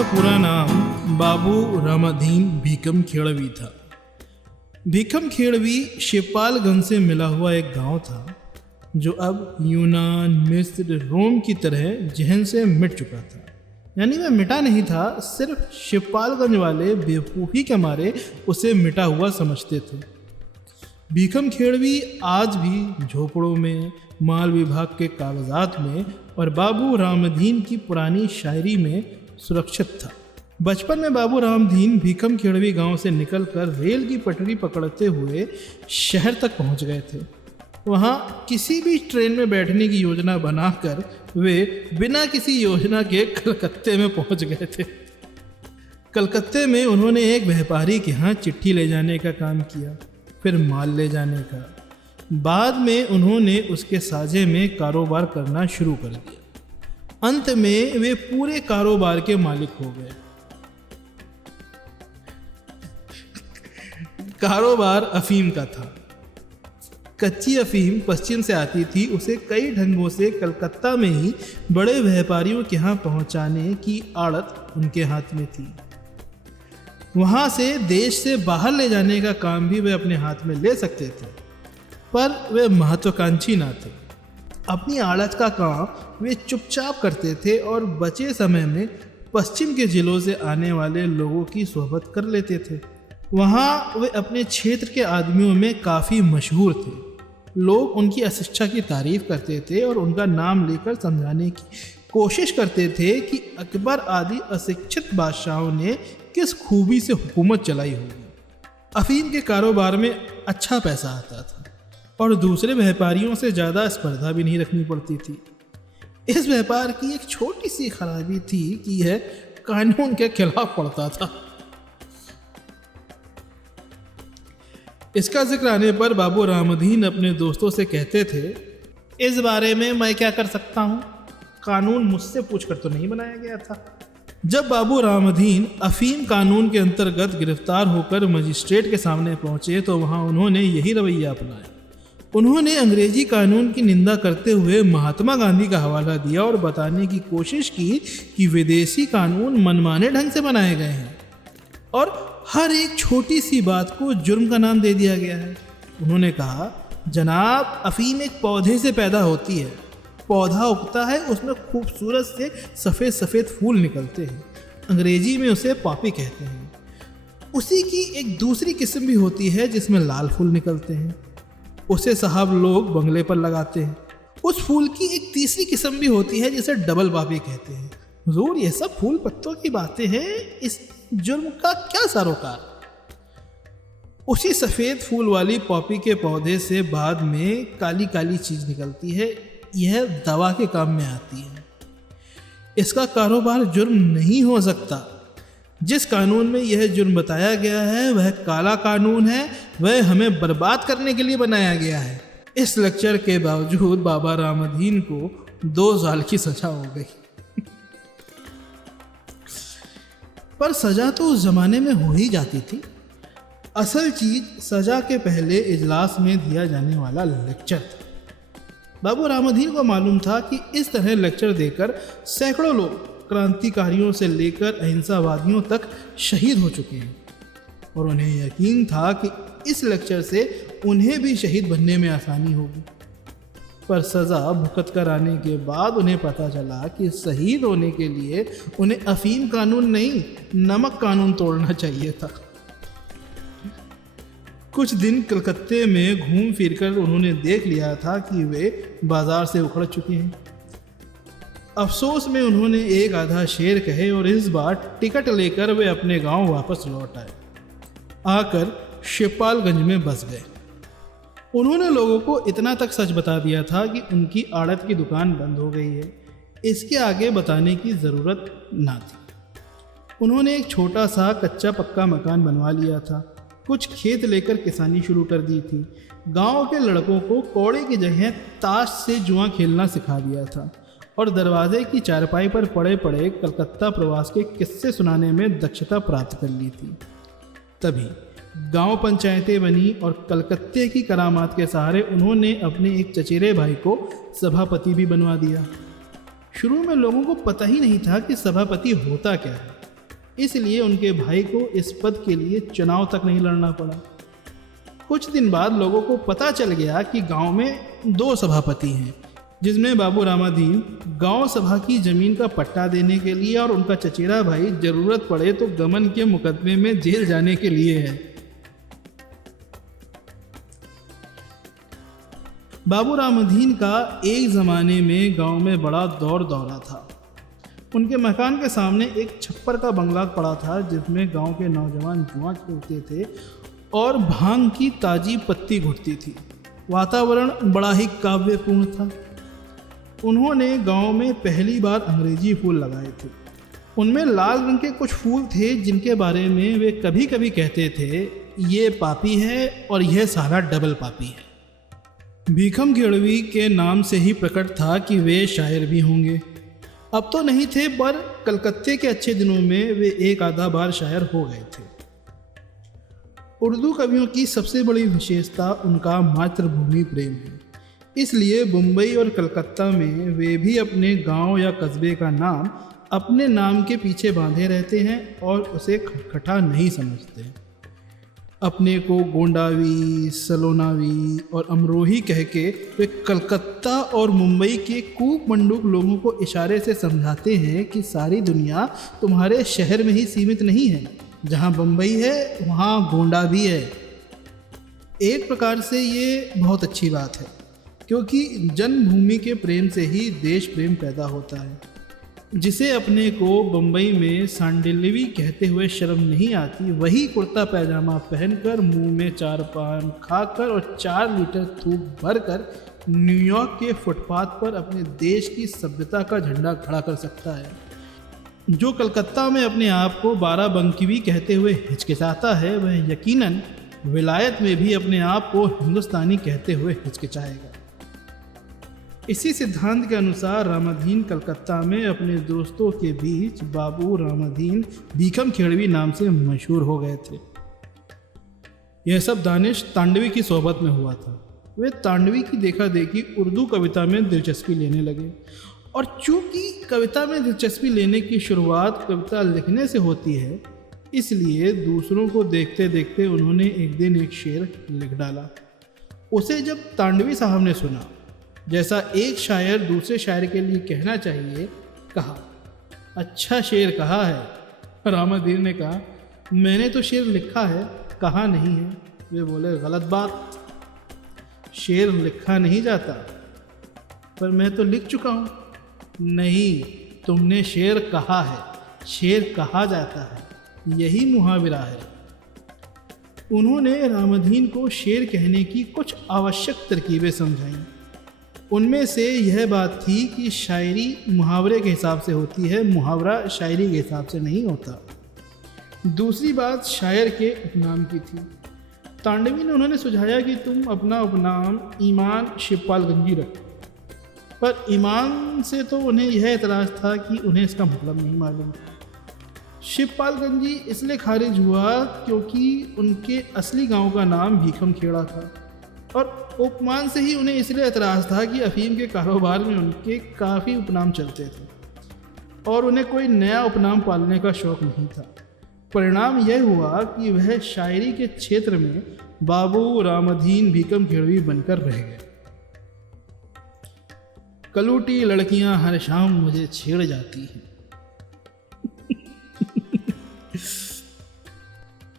का पूरा नाम बाबू रामाधीन भीकम खेड़वी था। भीकम खेड़वी शिवपालगंज से मिला हुआ एक गांव था जो अब यूनान, मिस्र, रोम की तरह जहन से मिट चुका था। यानी वह मिटा नहीं था, सिर्फ शिवपालगंज वाले बेवकूफ़ी के मारे उसे मिटा हुआ समझते थे। भीकम खेड़वी आज भी झोपड़ों में, माल विभाग के कागजात में और बाबू रामदीन की पुरानी शायरी में सुरक्षित था। बचपन में बाबू रामदीन भीकम खेड़वी गांव से निकलकर रेल की पटरी पकड़ते हुए शहर तक पहुंच गए थे। वहां किसी भी ट्रेन में बैठने की योजना बनाकर वे बिना किसी योजना के कलकत्ते में पहुंच गए थे। कलकत्ते में उन्होंने एक व्यापारी के यहाँ चिट्ठी ले जाने का काम किया, फिर माल ले जाने का। बाद में उन्होंने उसके साझे में कारोबार करना शुरू कर दिया। अंत में वे पूरे कारोबार के मालिक हो गए। कारोबार अफीम का था। कच्ची अफीम पश्चिम से आती थी, उसे कई ढंगों से कलकत्ता में ही बड़े व्यापारियों के यहाँ पहुँचाने की आड़त उनके हाथ में थी। वहाँ से देश से बाहर ले जाने का काम भी वे अपने हाथ में ले सकते थे, पर वे महत्वाकांक्षी ना थे। अपनी आड़त का काम वे चुपचाप करते थे और बचे समय में पश्चिम के जिलों से आने वाले लोगों की सोहबत कर लेते थे। वहाँ वे अपने क्षेत्र के आदमियों में काफ़ी मशहूर थे। लोग उनकी अशिक्षा की तारीफ करते थे और उनका नाम लेकर समझाने की कोशिश करते थे कि अकबर आदि अशिक्षित बादशाहों ने किस खूबी से हुकूमत चलाई होगी। अफीम के कारोबार में अच्छा पैसा आता था और दूसरे व्यापारियों से ज़्यादा स्पर्धा भी नहीं रखनी पड़ती थी। इस व्यापार की एक छोटी सी खराबी थी कि यह कानून के खिलाफ पड़ता था। इसका जिक्र आने पर बाबू रामदीन अपने दोस्तों से कहते थे, इस बारे में मैं क्या कर सकता हूँ, कानून मुझसे पूछकर तो नहीं बनाया गया था। जब बाबू रामदीन अफीम कानून के अंतर्गत गिरफ्तार होकर मजिस्ट्रेट के सामने पहुंचे तो वहां उन्होंने यही रवैया अपनाया। उन्होंने अंग्रेजी कानून की निंदा करते हुए महात्मा गांधी का हवाला दिया और बताने की कोशिश की कि विदेशी कानून मनमाने ढंग से बनाए गए हैं और हर एक छोटी सी बात को जुर्म का नाम दे दिया गया है। उन्होंने कहा, जनाब, अफीम एक पौधे से पैदा होती है। पौधा उगता है, उसमें खूबसूरत से सफ़ेद सफ़ेद फूल निकलते हैं। अंग्रेजी में उसे पॉपी कहते हैं। उसी की एक दूसरी किस्म भी होती है जिसमें लाल फूल निकलते हैं। उसे साहब लोग बंगले पर लगाते हैं। उस फूल की एक तीसरी किस्म भी होती है जिसे डबल पॉपी कहते हैं। हुजूर, ये सब फूल पत्तों की बातें हैं, इस जुर्म का क्या सरोकार। उसी सफ़ेद फूल वाली पॉपी के पौधे से बाद में काली काली चीज़ निकलती है, यह दवा के काम में आती है। इसका कारोबार जुर्म नहीं हो सकता। जिस कानून में यह जुर्म बताया गया है वह काला कानून है, वह हमें बर्बाद करने के लिए बनाया गया है। इस लेक्चर के बावजूद बाबा रामदीन को 2 साल की सजा हो गई। पर सजा तो उस जमाने में हो ही जाती थी। असल चीज सजा के पहले इजलास में दिया जाने वाला लेक्चर था। बाबू रामदीन को मालूम था कि इस तरह लेक्चर देकर सैकड़ों लोग, क्रांतिकारियों से लेकर अहिंसावादियों तक शहीद हो चुके हैं और उन्हें यकीन था कि इस लेक्चर से उन्हें भी शहीद बनने में आसानी होगी। पर सज़ा भुगत कर आने के बाद उन्हें पता चला कि शहीद होने के लिए उन्हें अफीम कानून नहीं, नमक कानून तोड़ना चाहिए था। कुछ दिन कलकत्ते में घूम फिरकर उन्होंने देख लिया था कि वे बाजार से उखड़ चुके हैं। अफसोस में उन्होंने एक आधा शेर कहे और इस बार टिकट लेकर वे अपने गांव वापस लौट आए। आकर शिवपालगंज में बस गए। उन्होंने लोगों को इतना तक सच बता दिया था कि उनकी आड़त की दुकान बंद हो गई है। इसके आगे बताने की ज़रूरत ना थी। उन्होंने एक छोटा सा कच्चा पक्का मकान बनवा लिया था। कुछ खेत लेकर किसानी शुरू कर दी थी। गांव के लड़कों को कौड़े की जगह ताश से जुआ खेलना सिखा दिया था और दरवाजे की चारपाई पर पड़े पड़े कलकत्ता प्रवास के किस्से सुनाने में दक्षता प्राप्त कर ली थी। तभी गांव पंचायतें बनी और कलकत्ते की करामात के सहारे उन्होंने अपने एक चचेरे भाई को सभापति भी बनवा दिया। शुरू में लोगों को पता ही नहीं था कि सभापति होता क्या है। इसलिए उनके भाई को इस पद के लिए चुनाव तक नहीं लड़ना पड़ा। कुछ दिन बाद लोगों को पता चल गया कि गांव में 2 सभापति हैं, जिसमें बाबू रामाधीन गांव सभा की जमीन का पट्टा देने के लिए और उनका चचेरा भाई जरूरत पड़े तो गमन के मुकदमे में जेल जाने के लिए है। बाबू रामाधीन का एक ज़माने में गांव में बड़ा दौर दौरा था। उनके मकान के सामने एक छप्पर का बंगला पड़ा था, जिसमें गांव के नौजवान जुआ खेलते थे और भांग की ताजी पत्ती घुटती थी। वातावरण बड़ा ही काव्यपूर्ण था। उन्होंने गांव में पहली बार अंग्रेजी फूल लगाए थे। उनमें लाल रंग के कुछ फूल थे, जिनके बारे में वे कभी कभी कहते थे, ये पापी है और यह सारा डबल पापी है। भीखम खेड़वी के नाम से ही प्रकट था कि वे शायर भी होंगे। अब तो नहीं थे, पर कलकत्ते के अच्छे दिनों में वे एक आधा बार शायर हो गए थे। उर्दू कवियों की सबसे बड़ी विशेषता उनका मातृभूमि प्रेम है। इसलिए मुंबई और कलकत्ता में वे भी अपने गांव या कस्बे का नाम अपने नाम के पीछे बांधे रहते हैं और उसे खटखटा नहीं समझते। अपने को गोंडावी, सलोनावी और अमरोही कह के वे कलकत्ता और मुंबई के कूप मंडूक लोगों को इशारे से समझाते हैं कि सारी दुनिया तुम्हारे शहर में ही सीमित नहीं है। जहाँ बम्बई है वहाँ गोंडा भी है। एक प्रकार से ये बहुत अच्छी बात है, क्योंकि जन्मभूमि के प्रेम से ही देश प्रेम पैदा होता है। जिसे अपने को बम्बई में सांडिल्यवी कहते हुए शर्म नहीं आती, वही कुर्ता पैजामा पहनकर, मुंह में 4 पान खाकर और 4 लीटर थूक भरकर न्यूयॉर्क के फुटपाथ पर अपने देश की सभ्यता का झंडा खड़ा कर सकता है। जो कलकत्ता में अपने आप को 12 बंकीवी कहते हुए हिचकिचाता है, वह यकीनन विलायत में भी अपने आप को हिंदुस्तानी कहते हुए हिचकिचाएगा। इसी सिद्धांत के अनुसार रामाधीन कलकत्ता में अपने दोस्तों के बीच बाबू रामाधीन भीखम खेड़वी नाम से मशहूर हो गए थे। यह सब दानिश तांडवी की सोहबत में हुआ था। वे तांडवी की देखा देखी उर्दू कविता में दिलचस्पी लेने लगे, और चूंकि कविता में दिलचस्पी लेने की शुरुआत कविता लिखने से होती है, इसलिए दूसरों को देखते देखते उन्होंने एक दिन एक शेर लिख डाला। उसे जब तांडवी साहब ने सुना, जैसा एक शायर दूसरे शायर के लिए कहना चाहिए, कहा, अच्छा शेर कहा है। रामाधीन ने कहा, मैंने तो शेर लिखा है, कहा नहीं है। वे बोले, गलत बात, शेर लिखा नहीं जाता। पर मैं तो लिख चुका हूँ। नहीं, तुमने शेर कहा है, शेर कहा जाता है, यही मुहावरा है। उन्होंने रामाधीन को शेर कहने की कुछ आवश्यक तरकीबें समझाईं। उनमें से यह बात थी कि शायरी मुहावरे के हिसाब से होती है, मुहावरा शायरी के हिसाब से नहीं होता। दूसरी बात शायर के उपनाम की थी। तांडवी ने उन्होंने सुझाया कि तुम अपना उपनाम ईमान शिवपालगंजी रखो, पर ईमान से तो उन्हें यह एतराज़ था कि उन्हें इसका मतलब नहीं मालूम। शिवपालगंजी इसलिए खारिज हुआ क्योंकि उनके असली गांव का नाम भीखम खेड़ा था, और उपमान से ही उन्हें इसलिए एतराज़ था कि अफीम के कारोबार में उनके काफ़ी उपनाम चलते थे और उन्हें कोई नया उपनाम पालने का शौक़ नहीं था। परिणाम यह हुआ कि वह शायरी के क्षेत्र में बाबू रामाधीन भीखम खेड़वी बनकर रह गए। कलूटी लड़कियां हर शाम मुझे छेड़ जाती हैं।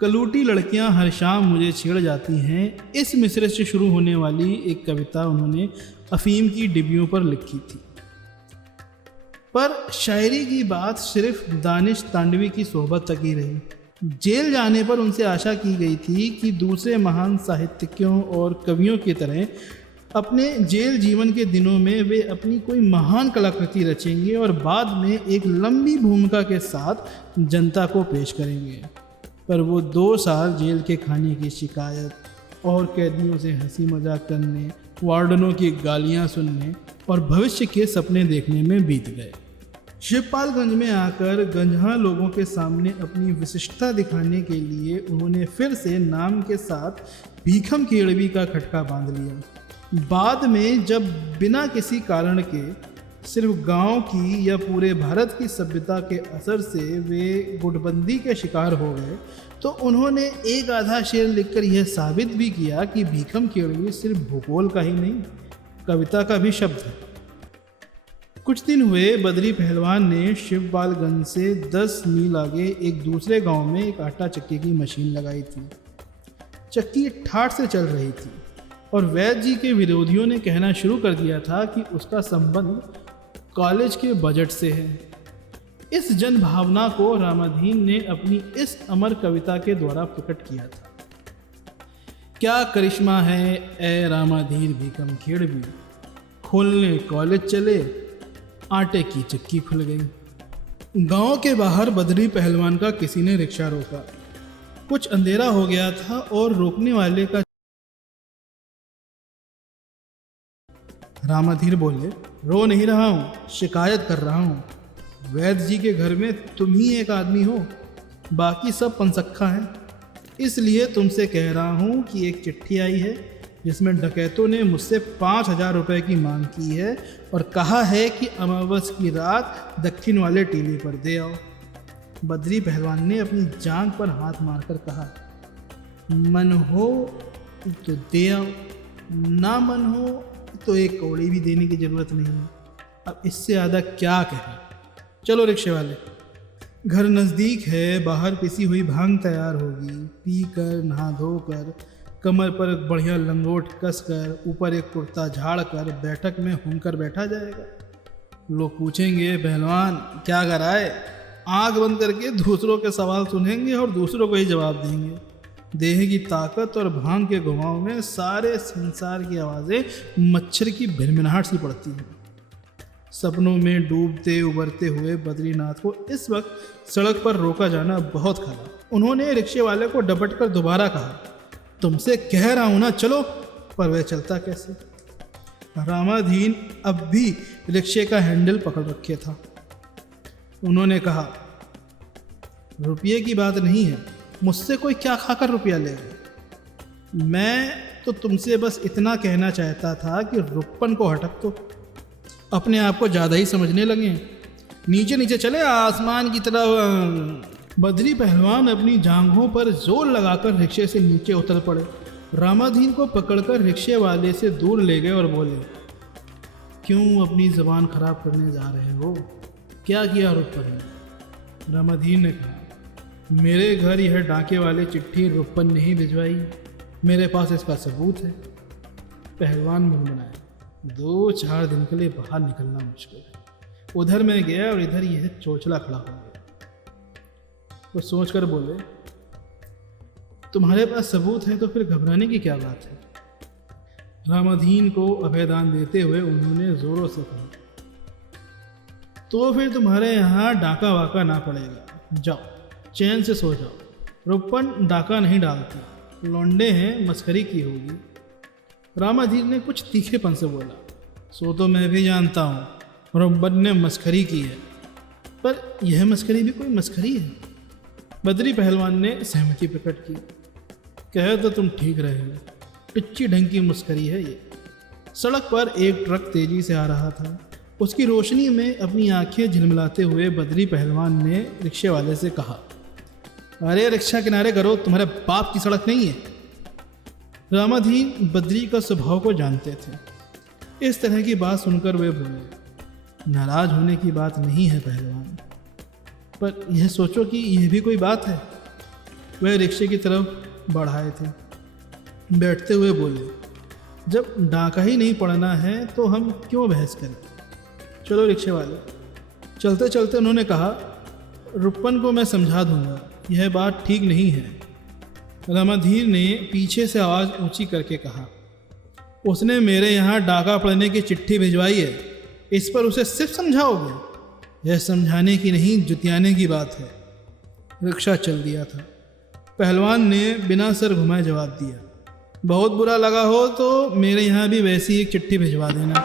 कलूटी लड़कियां हर शाम मुझे छेड़ जाती हैं, इस मिसरे से शुरू होने वाली एक कविता उन्होंने अफीम की डिब्बियों पर लिखी थी। पर शायरी की बात सिर्फ दानिश तांडवी की सोहबत तक ही रही। जेल जाने पर उनसे आशा की गई थी कि दूसरे महान साहित्यिकों और कवियों की तरह अपने जेल जीवन के दिनों में वे अपनी कोई महान कलाकृति रचेंगे और बाद में एक लंबी भूमिका के साथ जनता को पेश करेंगे। पर वो 2 साल जेल के खाने की शिकायत और कैदियों से हंसी मजाक करने, वार्डनों की गालियां सुनने और भविष्य के सपने देखने में बीत गए। शिवपालगंज में आकर गंजहा लोगों के सामने अपनी विशिष्टता दिखाने के लिए उन्होंने फिर से नाम के साथ भीखम खेड़वी का खटका बांध लिया। बाद में जब बिना किसी कारण के सिर्फ गांव की या पूरे भारत की सभ्यता के असर से वे गुटबंदी के शिकार हो गए, तो उन्होंने एक आधा शेर लिखकर यह साबित भी किया कि भीखम केड़वी सिर्फ भूगोल का ही नहीं, कविता का भी शब्द है। कुछ दिन हुए बद्री पहलवान ने शिवपालगंज से 10 मील आगे एक दूसरे गांव में एक आटा चक्की की मशीन लगाई थी। चक्की ठाठ से चल रही थी और वैद्य जी के विरोधियों ने कहना शुरू कर दिया था कि उसका संबंध कॉलेज के बजट से है। इस जन भावना को रामाधीन ने अपनी इस अमर कविता के द्वारा प्रकट किया था। क्या करिश्मा है ए रामाधीर भीखम केड़वी, खोलने कॉलेज चले, आटे की चक्की खुल गई। गांव के बाहर बद्री पहलवान का किसी ने रिक्शा रोका। कुछ अंधेरा हो गया था और रोकने वाले का रामाधीर बोले, रो नहीं रहा हूँ, शिकायत कर रहा हूँ। वैद्य जी के घर में तुम ही एक आदमी हो, बाकी सब पंसक्खा हैं। इसलिए तुमसे कह रहा हूँ कि एक चिट्ठी आई है जिसमें डकैतों ने मुझसे 5,000 रुपये की मांग की है और कहा है कि अमावस की रात दक्षिण वाले टीले पर दे आओ। बद्री पहलवान ने अपनी जांघ पर हाथ मारकर कहा, मन हो तो दे आओ, ना मन हो तो एक कौड़ी भी देने की जरूरत नहीं है। अब इससे ज़्यादा क्या कहें। चलो रिक्शे वाले, घर नज़दीक है, बाहर पिसी हुई भांग तैयार होगी, पी कर नहा धोकर कमर पर बढ़िया लंगोट कस कर ऊपर एक कुर्ता झाड़ कर बैठक में घूमकर बैठा जाएगा। लोग पूछेंगे, पहलवान क्या कर आए? आँख बंद करके दूसरों के सवाल सुनेंगे और दूसरों को ही जवाब देंगे। देह की ताकत और भांग के घुमाव में सारे संसार की आवाज़ें मच्छर की भिनभिनाहट सी पड़ती हैं। सपनों में डूबते उबरते हुए बद्रीनाथ को इस वक्त सड़क पर रोका जाना बहुत खला। उन्होंने रिक्शे वाले को डपट कर दोबारा कहा, तुमसे कह रहा हूं ना चलो, पर वह चलता कैसे। रामाधीन अब भी रिक्शे का हैंडल पकड़ रखे था। उन्होंने कहा, रुपये की बात नहीं है, मुझसे कोई क्या खाकर रुपया लेगा। मैं तो तुमसे बस इतना कहना चाहता था कि रुपन को हटक तो। अपने आप को ज़्यादा ही समझने लगे, नीचे नीचे चले आसमान की तरफ। बद्री पहलवान अपनी जांघों पर जोर लगाकर रिक्शे से नीचे उतर पड़े। रामाधीन को पकड़कर रिक्शे वाले से दूर ले गए और बोले, क्यों अपनी ज़बान खराब करने जा रहे हो? क्या किया रुपन ने? रामाधीन ने कहा, मेरे घर यह डाके वाले चिट्ठी रुपन ने ही भिजवाई, मेरे पास इसका सबूत है। पहलवान मुनमुनाया, 2-4 दिन के लिए बाहर निकलना मुश्किल है। उधर मैं गया और इधर यह चोचला खड़ा हो गया। वो सोचकर बोले, तुम्हारे पास सबूत है तो फिर घबराने की क्या बात है। रामाधीन को अभयदान देते हुए उन्होंने जोरों से कहा, तो फिर तुम्हारे यहाँ डाका वाका ना पड़ेगा, जाओ चैन से सो जाओ। रुपन डाका नहीं डालती, लौंडे हैं, मस्करी की होगी। रामाधीन ने कुछ तीखेपन से बोला, सो तो मैं भी जानता हूँ रुपन ने मस्करी की है, पर यह मस्करी भी कोई मस्करी है। बद्री पहलवान ने सहमति प्रकट की, कहे तो तुम ठीक रहे हो, टुच्ची ढंग की मस्करी है ये। सड़क पर एक ट्रक तेजी से आ रहा था। उसकी रोशनी में अपनी आंखें झिलमिलाते हुए बद्री पहलवान ने रिक्शे वाले से कहा, अरे रिक्शा किनारे करो, तुम्हारे बाप की सड़क नहीं है। रामाधीन बद्री का स्वभाव को जानते थे। इस तरह की बात सुनकर वे बोले, नाराज होने की बात नहीं है पहलवान, पर यह सोचो कि यह भी कोई बात है। वह रिक्शे की तरफ बढ़ाए थे। बैठते हुए बोले, जब डाका ही नहीं पड़ना है तो हम क्यों बहस करें। चलो रिक्शे वाले। चलते चलते उन्होंने कहा, रुपन को मैं समझा दूंगा, यह बात ठीक नहीं है। रामाधीर ने पीछे से आवाज़ ऊंची करके कहा, उसने मेरे यहाँ डाका पड़ने की चिट्ठी भिजवाई है, इस पर उसे सिर्फ समझाओगे? यह समझाने की नहीं, जुतियाने की बात है। रिक्शा चल दिया था। पहलवान ने बिना सर घुमाए जवाब दिया, बहुत बुरा लगा हो तो मेरे यहाँ भी वैसी एक चिट्ठी भिजवा देना।